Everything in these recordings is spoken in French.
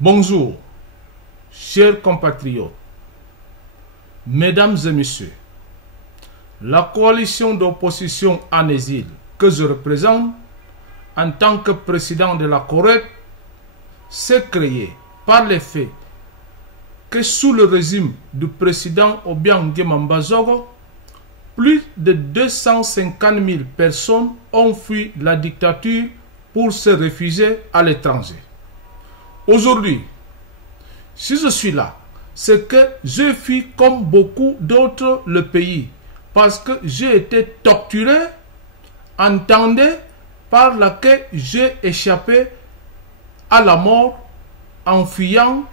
Bonjour, chers compatriotes, mesdames et messieurs. La coalition d'opposition en exil que je représente en tant que président de la Corée s'est créée par le fait que sous le régime du président Obiang Nguema Mbazogo, plus de 250 000 personnes ont fui la dictature pour se réfugier à l'étranger. Aujourd'hui, si je suis là, c'est que je fuis comme beaucoup d'autres le pays parce que j'ai été torturé, entendez, par laquelle j'ai échappé à la mort en fuyant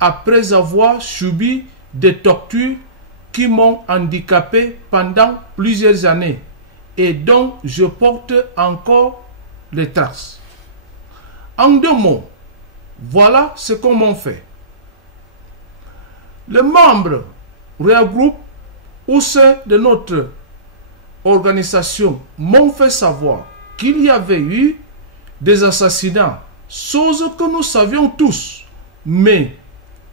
après avoir subi des tortures qui m'ont handicapé pendant plusieurs années et dont je porte encore les traces. En deux mots, voilà ce qu'on m'a fait. Les membres regroupent au sein de notre organisation m'ont fait savoir qu'il y avait eu des assassinats, chose que nous savions tous, mais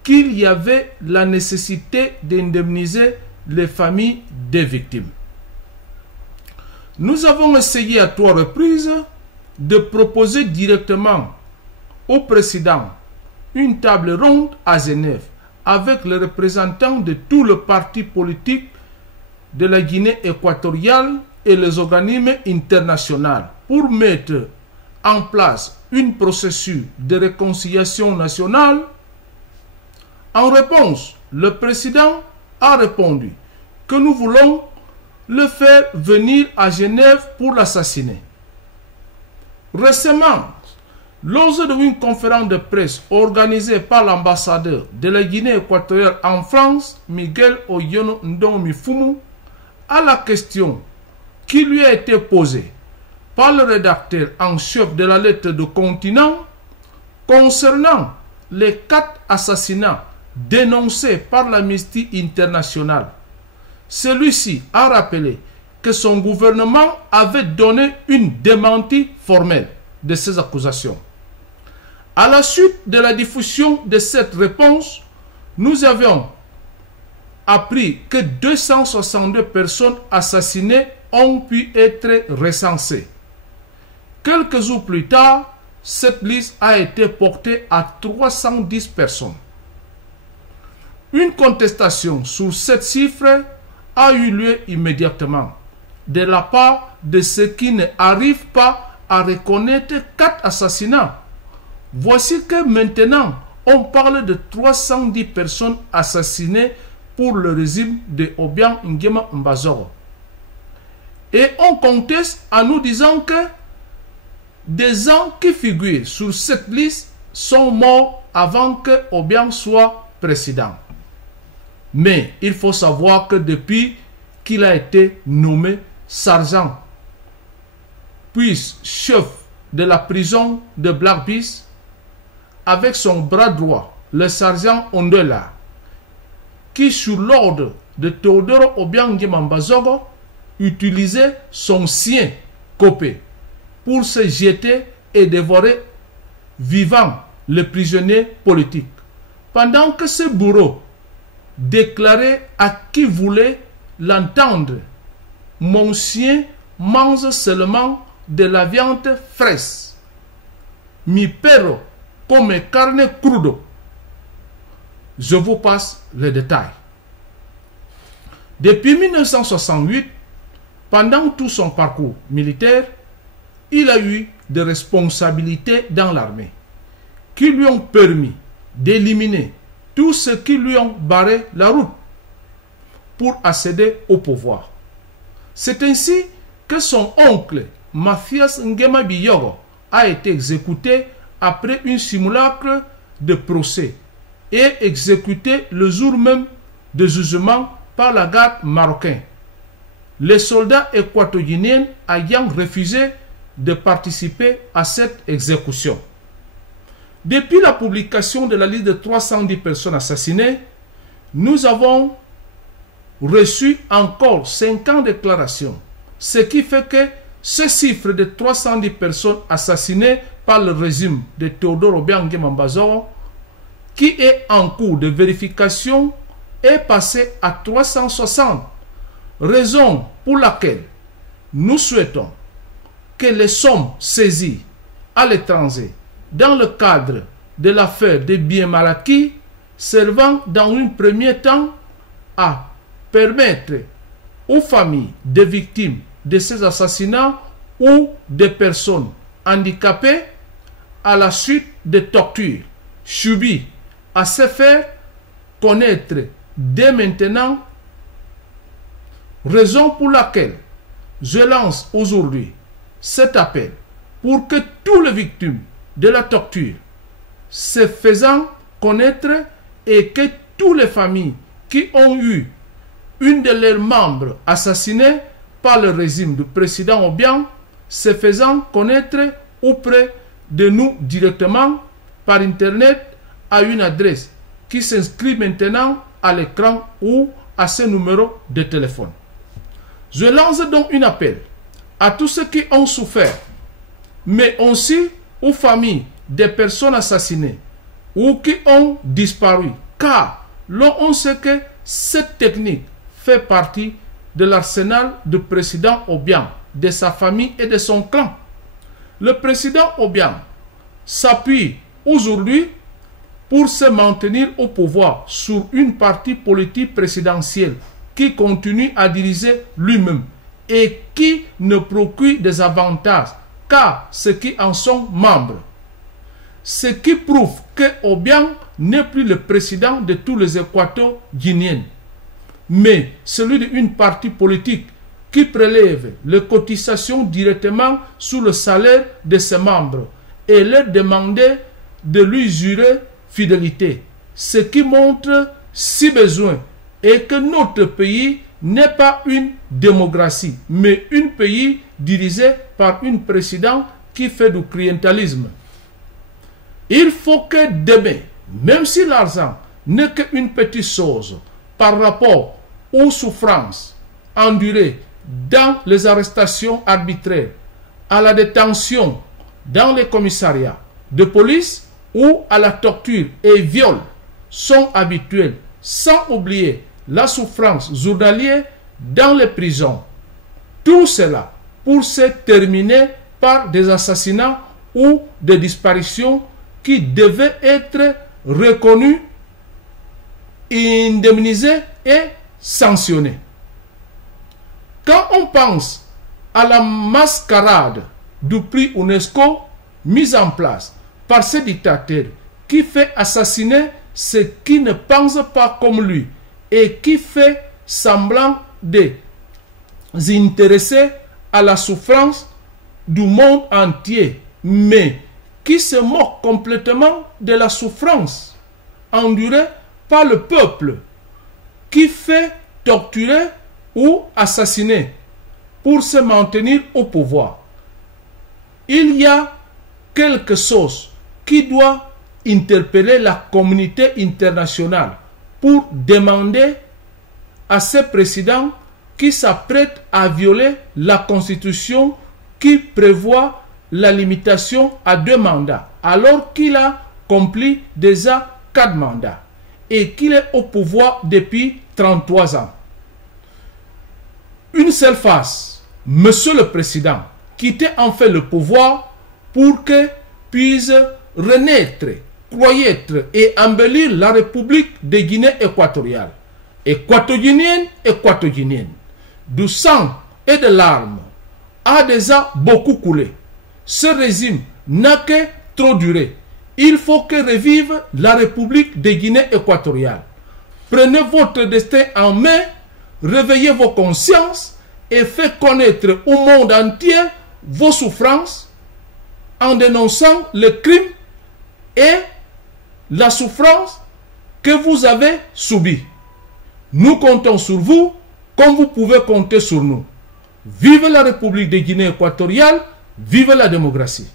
qu'il y avait la nécessité d'indemniser les familles des victimes. Nous avons essayé à 3 reprises de proposer directement au président une table ronde à Genève avec les représentants de tous les partis politiques de la Guinée équatoriale et les organismes internationaux pour mettre en place une processus de réconciliation nationale. En réponse, le président a répondu que nous voulons le faire venir à Genève pour l'assassiner. Récemment, lors d'une conférence de presse organisée par l'ambassadeur de la Guinée équatoriale en France, Miguel Oyono Ndomifumu, à la question qui lui a été posée par le rédacteur en chef de la lettre du continent concernant les 4 assassinats dénoncés par l'Amnesty International. Celui-ci a rappelé que son gouvernement avait donné une démentie formelle de ces accusations. À la suite de la diffusion de cette réponse, nous avions appris que 262 personnes assassinées ont pu être recensées. Quelques jours plus tard, cette liste a été portée à 310 personnes. Une contestation sur cette chiffre a eu lieu immédiatement de la part de ceux qui n'arrivent pas à reconnaître 4 assassinats. Voici que maintenant, on parle de 310 personnes assassinées pour le régime de Obiang Nguema Mbazogo. Et on conteste en nous disant que des gens qui figurent sur cette liste sont morts avant que Obiang soit président. Mais il faut savoir que depuis qu'il a été nommé sergent, puis chef de la prison de Black Beast, avec son bras droit, le sergent Ondela, qui sous l'ordre de Teodoro Obiang Nguema Mbazogo utilisait son sien Copé pour se jeter et dévorer vivant les prisonniers politiques. Pendant que ce bourreau déclarait à qui voulait l'entendre: mon chien mange seulement de la viande fraîche. Mi perro come carne crudo. Je vous passe les détails. Depuis 1968, pendant tout son parcours militaire, il a eu des responsabilités dans l'armée qui lui ont permis d'éliminer tous ceux qui lui ont barré la route pour accéder au pouvoir. C'est ainsi que son oncle, Mathias Nguema Biyogo, a été exécuté après un simulacre de procès et exécuté le jour même de jugement par la garde marocaine, les soldats équatoriens ayant refusé de participer à cette exécution. Depuis la publication de la liste de 310 personnes assassinées, nous avons reçu encore 50 déclarations, ce qui fait que ce chiffre de 310 personnes assassinées par le régime de Teodoro Obiang Nguema Mbazogo qui est en cours de vérification est passé à 360, raison pour laquelle nous souhaitons que les sommes saisies à l'étranger dans le cadre de l'affaire des biens mal acquis servant dans un premier temps à permettre aux familles des victimes de ces assassinats ou des personnes handicapées à la suite des tortures subies à se faire connaître dès maintenant, raison pour laquelle je lance aujourd'hui cet appel pour que toutes les victimes de la torture se faisant connaître et que toutes les familles qui ont eu une de leurs membres assassinés par le régime du président Obiang se faisant connaître auprès de nous directement par internet à une adresse qui s'inscrit maintenant à l'écran ou à ce numéro de téléphone. Je lance donc un appel à tous ceux qui ont souffert, mais aussi aux familles des personnes assassinées ou qui ont disparu, car l'on sait que cette technique fait partie de l'arsenal du président Obiang, de sa famille et de son clan. Le président Obiang s'appuie aujourd'hui pour se maintenir au pouvoir sur une partie politique présidentielle qui continue à diriger lui-même et qui ne procure des avantages qu'à ceux qui en sont membres. Ce qui prouve que Obiang n'est plus le président de tous les Équato-Guinéens, mais celui d'une partie politique qui prélève les cotisations directement sur le salaire de ses membres et leur demander de lui jurer fidélité, ce qui montre, si besoin, est que notre pays n'est pas une démocratie, mais un pays dirigé par un président qui fait du clientélisme. Il faut que demain, même si l'argent n'est qu'une petite chose par rapport aux souffrances endurées dans les arrestations arbitraires, à la détention dans les commissariats de police ou à la torture et viol sont habituels, sans oublier la souffrance journalière dans les prisons. Tout cela pour se terminer par des assassinats ou des disparitions qui devaient être reconnus, indemnisés et sanctionnés. Quand on pense à la mascarade du prix UNESCO mise en place par ce dictateur qui fait assassiner ceux qui ne pensent pas comme lui et qui fait semblant de s'intéresser à la souffrance du monde entier, mais qui se moque complètement de la souffrance endurée par le peuple, qui fait torturer ou assassiner pour se maintenir au pouvoir. Il y a quelque chose qui doit interpeller la communauté internationale pour demander à ce président qui s'apprête à violer la constitution qui prévoit la limitation à 2 mandats, alors qu'il a accompli déjà 4 mandats et qu'il est au pouvoir depuis 33 ans. Une seule face, Monsieur le Président, quittez enfin le pouvoir pour que puisse renaître, croître et embellir la République de Guinée équatoriale. Équato-guinéenne, équato-guinéenne, du sang et de larmes a déjà beaucoup coulé. Ce régime n'a que trop duré. Il faut que revive la République de Guinée équatoriale. Prenez votre destin en main, réveillez vos consciences et faites connaître au monde entier vos souffrances en dénonçant le crime et la souffrance que vous avez subie. Nous comptons sur vous comme vous pouvez compter sur nous. Vive la République de Guinée équatoriale, vive la démocratie.